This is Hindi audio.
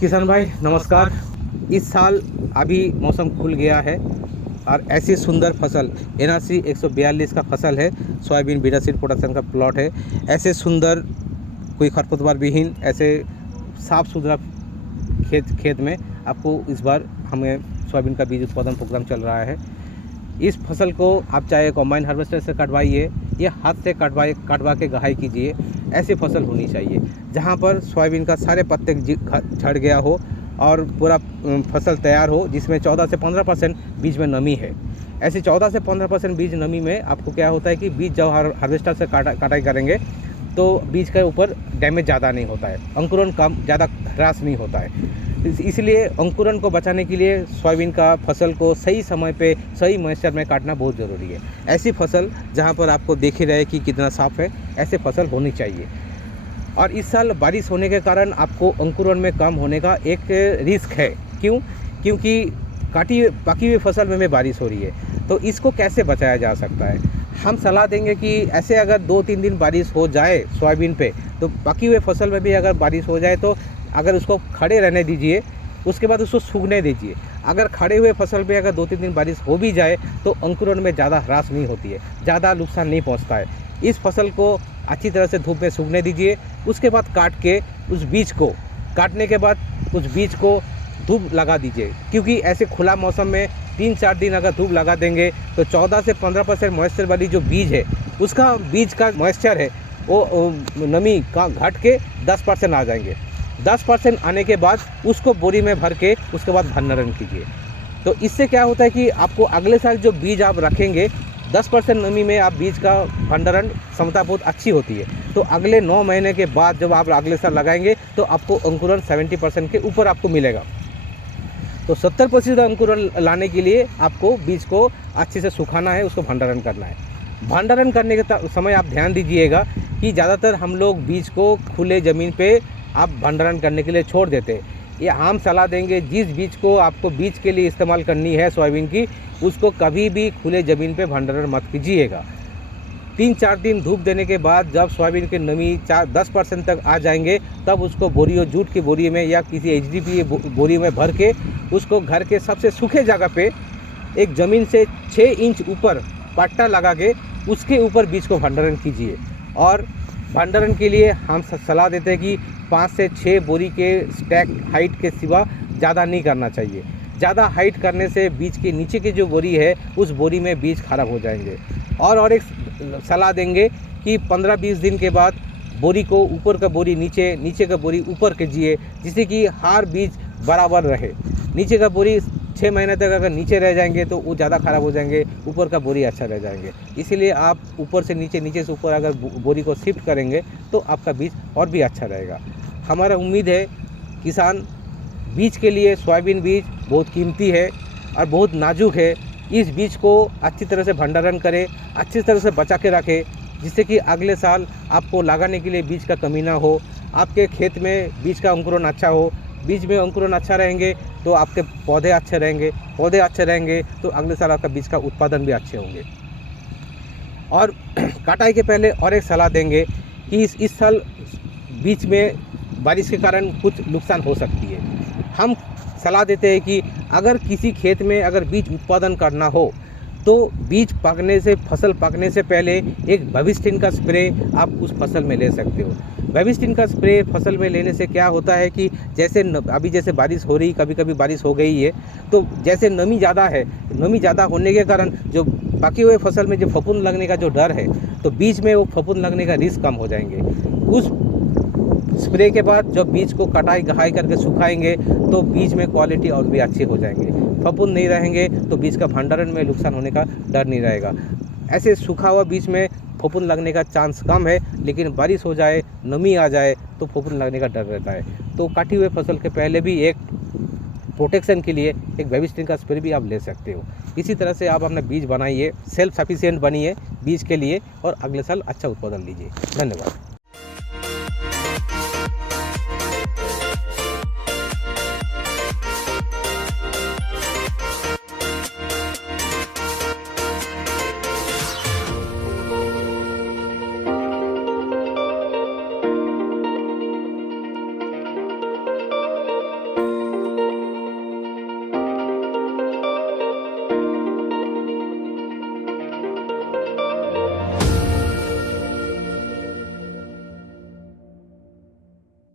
किसान भाई नमस्कार। इस साल अभी मौसम खुल गया है और ऐसी सुंदर फसल NRC 142 का फसल है। सोयाबीन बीड़ा सीड प्रोडक्शन का प्लॉट है। ऐसे सुंदर कोई खरपतवार विहीन ऐसे साफ़ सुथरा खेत में आपको इस बार हमें सोयाबीन का बीज उत्पादन प्रोग्राम चल रहा है। इस फसल को आप चाहे कॉम्बाइन हार्वेस्टर से कटवाइए या हाथ से कटवा के गहाई कीजिए। ऐसी फसल होनी चाहिए जहाँ पर सोयाबीन का सारे पत्ते झड़ गया हो और पूरा फसल तैयार हो, जिसमें 14 से 15% बीज में नमी है। ऐसे 14 से 15% बीज नमी में आपको क्या होता है कि बीज जब हार्वेस्टर से कटाई करेंगे तो बीज के ऊपर डैमेज ज़्यादा नहीं होता है, अंकुरन कम ज़्यादा ह्रास नहीं होता है। इसलिए अंकुरन को बचाने के लिए सोयाबीन का फसल को सही समय पे सही मॉइस्चर में काटना बहुत ज़रूरी है। ऐसी फसल जहाँ पर आपको देख ही रहे कि कितना साफ़ है, ऐसे फसल होनी चाहिए। और इस साल बारिश होने के कारण आपको अंकुरन में कम होने का एक रिस्क है। क्योंकि पकी हुई फसल में बारिश हो रही है। तो इसको कैसे बचाया जा सकता है, हम सलाह देंगे कि ऐसे अगर 2-3 दिन बारिश हो जाए सोयाबीन पे, तो पकी हुए फसल में भी अगर बारिश हो जाए तो अगर उसको खड़े रहने दीजिए, उसके बाद उसको सूखने दीजिए। अगर खड़े हुए फसल पे अगर 2-3 दिन बारिश हो भी जाए तो अंकुरन में ज़्यादा ह्रास नहीं होती है, ज़्यादा नुकसान नहीं पहुंचता है। इस फसल को अच्छी तरह से धूप में सूखने दीजिए। उसके बाद काट के उस बीज को काटने के बाद उस बीज को धूप लगा दीजिए, क्योंकि ऐसे खुला मौसम में 3-4 दिन अगर धूप लगा देंगे तो 14 से 15% मॉइस्चर वाली जो बीज है, उसका बीज का मॉइस्चर है वो नमी का घट के 10% आ जाएंगे। 10% आने के बाद उसको बोरी में भर के उसके बाद भंडारण कीजिए। तो इससे क्या होता है कि आपको अगले साल जो बीज आप रखेंगे 10% नमी में आप बीज का भंडारण क्षमता बहुत अच्छी होती है। तो अगले 9 महीने के बाद जब आप अगले साल लगाएंगे तो आपको अंकुरन 70% के ऊपर आपको मिलेगा। तो 70% अंकुरन लाने के लिए आपको बीज को अच्छे से सुखाना है, उसको भंडारण करना है। भंडारण करने के समय आप ध्यान दीजिएगा कि ज़्यादातर हम लोग बीज को खुले ज़मीन पे आप भंडारण करने के लिए छोड़ देते हैं। ये आम सलाह देंगे, जिस बीज को आपको बीज के लिए इस्तेमाल करनी है सोयाबीन की, उसको कभी भी खुले ज़मीन पे भंडारण मत कीजिएगा। 3-4 दिन धूप देने के बाद जब सोयाबीन की नमी 10% तक आ जाएंगे, तब उसको बोरियों जूट की बोरी में या किसी HDPE बोरी में भर के उसको घर के सबसे सूखे जगह पे एक ज़मीन से 6 इंच ऊपर पट्टा लगा के उसके ऊपर बीज को भंडारण कीजिए। और भंडारण के लिए हम सलाह देते हैं कि 5 से 6 बोरी के स्टैक हाइट के सिवा ज़्यादा नहीं करना चाहिए। ज़्यादा हाइट करने से बीज के नीचे की जो बोरी है उस बोरी में बीज खराब हो जाएंगे। और एक सलाह देंगे कि 15-20 दिन के बाद बोरी को ऊपर का बोरी नीचे, नीचे का बोरी ऊपर कीजिए, जिससे कि हर बीज बराबर रहे। नीचे का बोरी 6 महीने तक अगर नीचे रह जाएंगे तो वो ज़्यादा ख़राब हो जाएंगे, ऊपर का बोरी अच्छा रह जाएंगे। इसीलिए आप ऊपर से नीचे, नीचे से ऊपर अगर बोरी को शिफ्ट करेंगे तो आपका बीज और भी अच्छा रहेगा। हमारा उम्मीद है किसान बीज के लिए सोयाबीन बीज बहुत कीमती है और बहुत नाजुक है। इस बीज को अच्छी तरह से भंडारण करें, अच्छी तरह से बचा के रखें, जिससे कि अगले साल आपको लगाने के लिए बीज का कमी ना हो, आपके खेत में बीज का अंकुरन अच्छा हो। बीज में अंकुरन अच्छा रहेंगे तो आपके पौधे अच्छे रहेंगे, पौधे अच्छे रहेंगे तो अगले साल आपका बीज का उत्पादन भी अच्छे होंगे। और कटाई के पहले और एक सलाह देंगे कि इस साल बीच में बारिश के कारण कुछ नुकसान हो सकती है। हम सलाह देते हैं कि अगर किसी खेत में अगर बीज उत्पादन करना हो तो बीज पकने से, फसल पकने से पहले एक बेबिस्टिन का स्प्रे आप उस फसल में ले सकते हो। बेबिस्टिन का स्प्रे फसल में लेने से क्या होता है कि जैसे बारिश हो रही, कभी कभी बारिश हो गई है, तो जैसे नमी ज़्यादा है, नमी ज़्यादा होने के कारण जो पकी हुए फसल में जो फफूंद लगने का जो डर है, तो बीज में वो फफूंद लगने का रिस्क कम हो जाएंगे। उस स्प्रे के बाद जब बीज को गहाई करके सुखाएंगे तो बीज में क्वालिटी और भी अच्छी हो जाएंगे। फफूंद नहीं रहेंगे तो बीज का भंडारण में नुकसान होने का डर नहीं रहेगा। ऐसे सूखा हुआ बीज में फफूंद लगने का चांस कम है, लेकिन बारिश हो जाए, नमी आ जाए तो फफूंद लगने का डर रहता है। तो काटी हुए फसल के पहले भी एक प्रोटेक्शन के लिए एक बेबिस्टिन का स्प्रे भी आप ले सकते हो। इसी तरह से आप अपना बीज बनाइए, सेल्फ सफिशिएंट बनिए बीज के लिए और अगले साल अच्छा उत्पादन लीजिए। धन्यवाद।